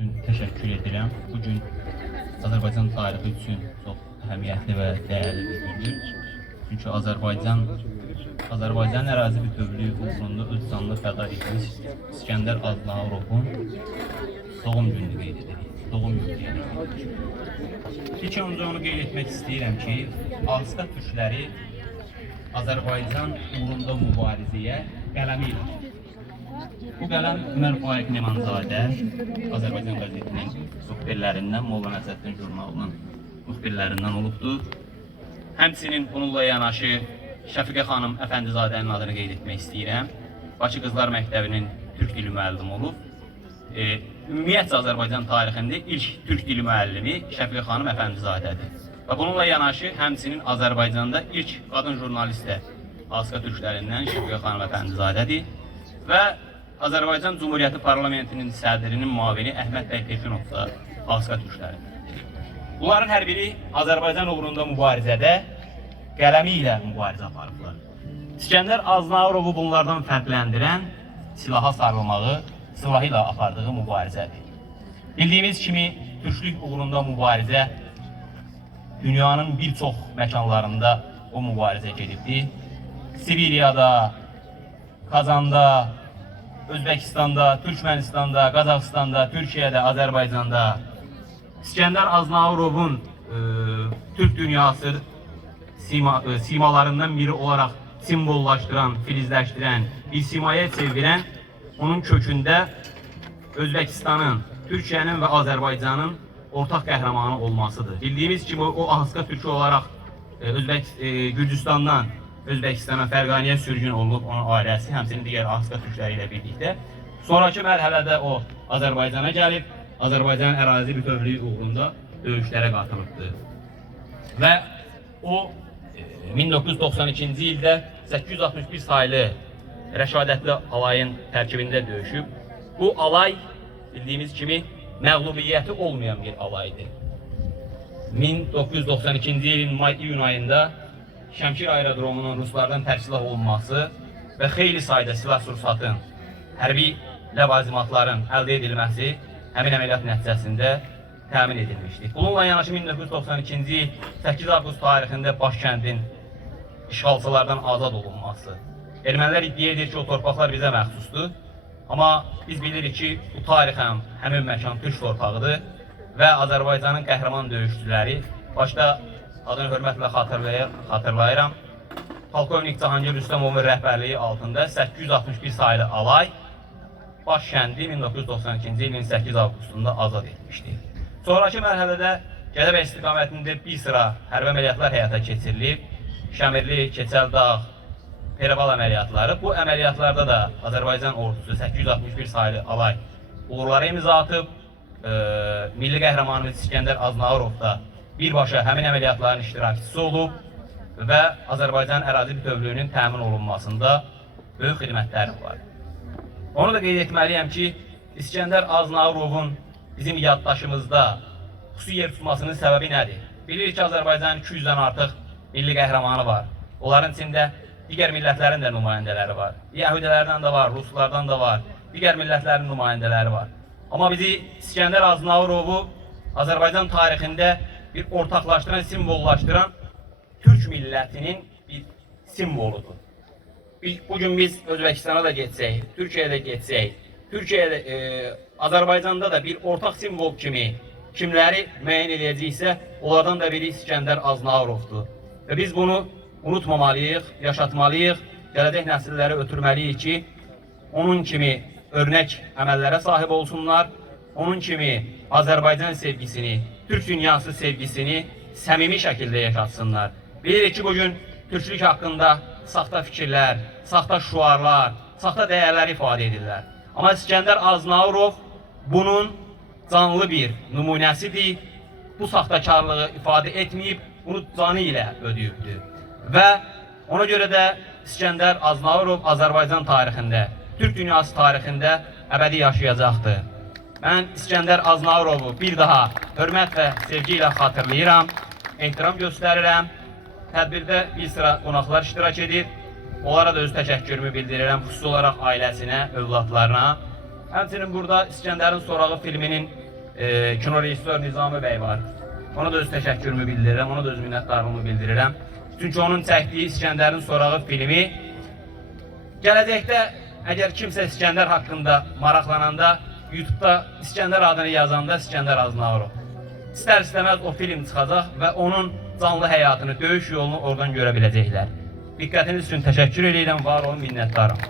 Teşekkür edirəm. Bugün Azərbaycan tarixi üçün çox əhəmiyyətli və dəyərli bir gündür. Çünki Azərbaycan ərazi bütövlüyü uğrunda öz canını fəda etmiş İskəndər Aznavurovun doğum gününü qeyd edirik. Doğum günü qeyd edirik. İlk öncə onu qeyd etmək istəyirəm ki, Asqa türkləri Azərbaycan uğrunda mübarizəyə qələmi ilə. Bu qələm Ömər Faiq Nemanzadə, Azərbaycan qəzetinin müxbirlərindən, Molla Nəsrəddin jurnalının müxbirlərindən olubdur. Həmçinin bununla yanaşı Şəfiqə xanım Əfəndizadənin adını qeyd etmək istəyirəm. Bakı Qızlar Məktəbinin türk dili müəllimi olub. Ümumiyyətcə Azərbaycan tarixində ilk türk dili müəllimi Şəfiqə xanım Əfəndizadədir. Və bununla yanaşı həmçinin Azərbaycanda ilk qadın jurnalist də Asqa türklərindən Şəfiqə xanım Əfəndizadədir. Və Azərbaycan Cumhuriyyəti Parlamentinin sədrinin müavini Əhməd bəy Peşinov da Asqa türklərindəndir. Bunların hər biri Azərbaycan uğrunda mübarizədə qələmi ilə mübarizə aparıblar. İskəndər Aznavurovu bunlardan fərqləndirən silaha sarılmağı, silahı ilə apardığı mübarizədir. Bildiyimiz kimi türklük uğrunda mübarizə dünyanın bir çox məkanlarında o mübarizə gedibdir. Sibiriyada, Kazanda, Özbəkistanda, Türkmenistanda, Qazaxıstanda, Türkiyədə, Azərbaycanda İskəndər Aznavurovun Türk dünyası simalarından biri olaraq simvollaşdıran, filizləşdirən, bir simaya çevirən onun kökündə Özbəkistanın, Türkiyənin və Azərbaycanın ortaq qəhrəmanı olmasıdır. Bildiyimiz kimi o Asqa türkü olaraq Gürcüstandan Özbəkistana Fərqaniyə sürgün olunub, onun ailəsi, həmçinin digər Asqa türkləri ilə birlikdə. Sonraki mərhələdə o Azərbaycana gəlib, Azərbaycan ərazi bütövlüyü uğrunda döyüşlərə qatılıbdır. Və o 1992-ci ildə 861 saylı rəşadətli alayın tərkibində döyüşüb. Bu alay bildiyimiz kimi məğlubiyyəti olmayan bir alaydır. 1992-ci ilin may-iyun ayında Şəmkir aerodromunun Ruslardan tərksilah olunması və xeyli sayda silah-sursatın, hərbi ləvazimatların əldə edilməsi həmin əməliyyat nəticəsində təmin edilmişdir. Bununla yanaşı 1992-ci il 8 avqust tarixində Başkəndin işğalçılardan azad olunması. Ermənilər iddia edir ki, o torpaqlar bizə məxsusdur. Amma biz bilirik ki, bu tarixən həmin məkan türk torpağıdır və Azərbaycanın qəhrəman döyüşçüləri, başda adını hörmətlə xatırlayıram, Polkovnik Cahangir Rüstəmovun rəhbərliyi altında 861 saylı alay Başkəndi 1992-ci ilin 8 avqustunda azad etmişdir. Sonraki mərhələdə Gədəbəy istiqamətində bir sıra hərbi əməliyyatlar həyata keçirilib. Şəmirli, Keçəldağ, Perival əməliyyatları. Bu əməliyyatlarda da Azərbaycan ordusu 861 saylı alay uğurlara imza atıb. Milli qəhrəmanımız İskəndər Aznavurov da birbaşa həmin əməliyyatların iştirakçısı olub və Azərbaycan ərazi bütövlüyünün təmin olunmasında böyük xidmətləri var. Onu da qeyd etməliyəm ki, İskəndər Aznavurovun bizim yaddaşımızda xüsusi yer tutmasının səbəbi nədir? Bilirik ki, Azərbaycanın 200-dən artıq milli qəhrəmanı var. Onların içində digər millətlərin də nümayəndələri var. Yəhudilərdən də var, Ruslardan da var, digər millətlərin nümayəndələri var. Amma bizi İskəndər Aznavurovu Azərbaycan tarixində bir ortaqlaşdıran, simvollaşdıran Türk millətinin bir simvoludur. Bugün biz Özbəkistana da getsək, Türkiyədə getsək, Azərbaycanda da bir ortaq simvol kimi kimləri müəyyən edəcəksə, onlardan da biri İskəndər Aznavurovdur. Və biz bunu unutmamalıyıq, yaşatmalıyıq, gələcək nəsillərə ötürməliyik ki, onun kimi örnək əməllərə sahib olsunlar, onun kimi Azərbaycan sevgisini, Türk dünyası sevgisini səmimi şəkildə yaşatsınlar. Bilirik ki, bugün türklük haqqında saxta fikirlər, saxta şuarlar, saxta dəyərlər ifadə edirlər. Amma İskəndər Aznavurov bunun canlı bir nümunəsidir. Bu saxtakarlığı ifadə etməyib, bunu canı ilə ödəyibdir. Və ona görə də İskəndər Aznavurov Azərbaycan tarixində, Türk dünyası tarixində əbədi yaşayacaqdır. Mən İskəndər Aznavurovu bir daha hörmət və sevgi ilə xatırlayıram, ehtiram göstərirəm. Tədbirdə bir sıra qonaqlar iştirak edir. Onlara da öz təşəkkürümü bildirirəm, xüsusi olaraq ailəsinə, övladlarına. Həmçinin burada İskəndərin Sorağı filminin kino rejissor Nizami bəy var. Ona da öz təşəkkürümü bildirirəm, ona da öz minnətdarlığımı bildirirəm. Çünki onun çəkdiyi İskəndərin Sorağı filmi gələcəkdə əgər kimsə İskəndər haqqında maraqlananda YouTube'da İskəndər adını yazanda İskəndər Aznavurov. İstər-istəməz o film çıxacaq və onun canlı həyatını, döyüş yolunu oradan görə biləcəklər. Diqqətiniz üçün təşəkkür edirəm, var olun, minnətdarım.